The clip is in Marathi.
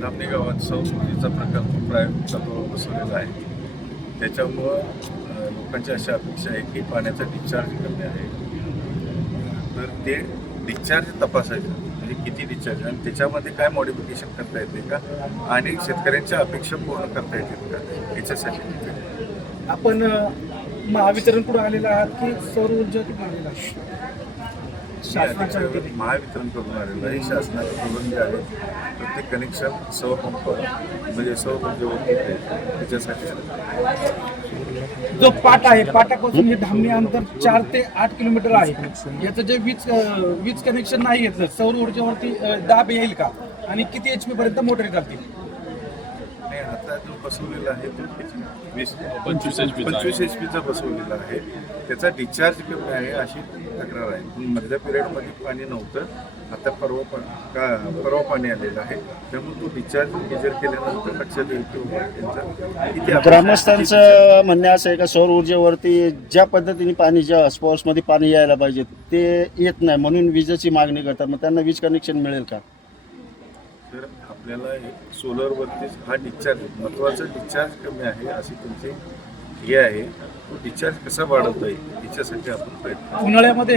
धामणे गावात सौरऊर्जेचा प्रकल्प प्रायोगिक तत्त्वावर बसवलेला आहे. त्याच्यामुळं लोकांची अशी अपेक्षा आहे की पाण्याचा डिस्चार्ज कमी आहे, तर ते डिस्चार्ज तपासायचं, म्हणजे किती डिस्चार्ज आणि त्याच्यामध्ये काय मॉडिफिकेशन करता येते का आणि शेतकऱ्यांच्या अपेक्षा पूर्ण करता येतील का याच्यासाठी आपण महावितरणकडून आलेला आहात की सौर ऊर्जा कुठून आलेला आहे? शासनाच्या वतीने महावितरण करून आलेलं आहे. शासनाचे धोरण जे आहे प्रत्येक कनेक्शन सौर पंप म्हणजे सौर ऊर्जेवरती त्याच्यासाठी जो पाट आहे, पाटापासून हे धामणी अंतर 4 ते 8 किलोमीटर आहे. याचं जे वीज कनेक्शन नाही घेतलं, सौर ऊर्जेवरती दाब येईल का आणि किती HP पर्यंत मोटरी चालतील? नाही, आता जो बसवलेला आहे तो 25 HP बसवलेला आहे. त्याचा डिस्चार्ज कमी आहे अशी तक्रार आहे. मधल्या पिरियडमध्ये पाणी नव्हतं, आता परवा पाणी आलेलं आहे. त्यामुळे तो डिस्चार्ज मेजर केल्यानंतर लक्षात येईल की त्यांचा किती ग्रामस्थांचं म्हणणं असं आहे का सौर ऊर्जेवरती ज्या पद्धतीने पाणी ज्या स्पॉट्समध्ये पाणी यायला पाहिजे ते येत नाही, म्हणून विजेची मागणी करतात. मग त्यांना वीज कनेक्शन मिळेल का? तर आपल्याला सोलरवरतीच हा डिस्चार्ज महत्त्वाचा डिस्चार्ज कमी आहे अशी तुमची हे आहे. तो डिस्चार्ज कसा वाढवता येईल याच्यासाठी आपण प्रयत्न उन्हाळ्यामध्ये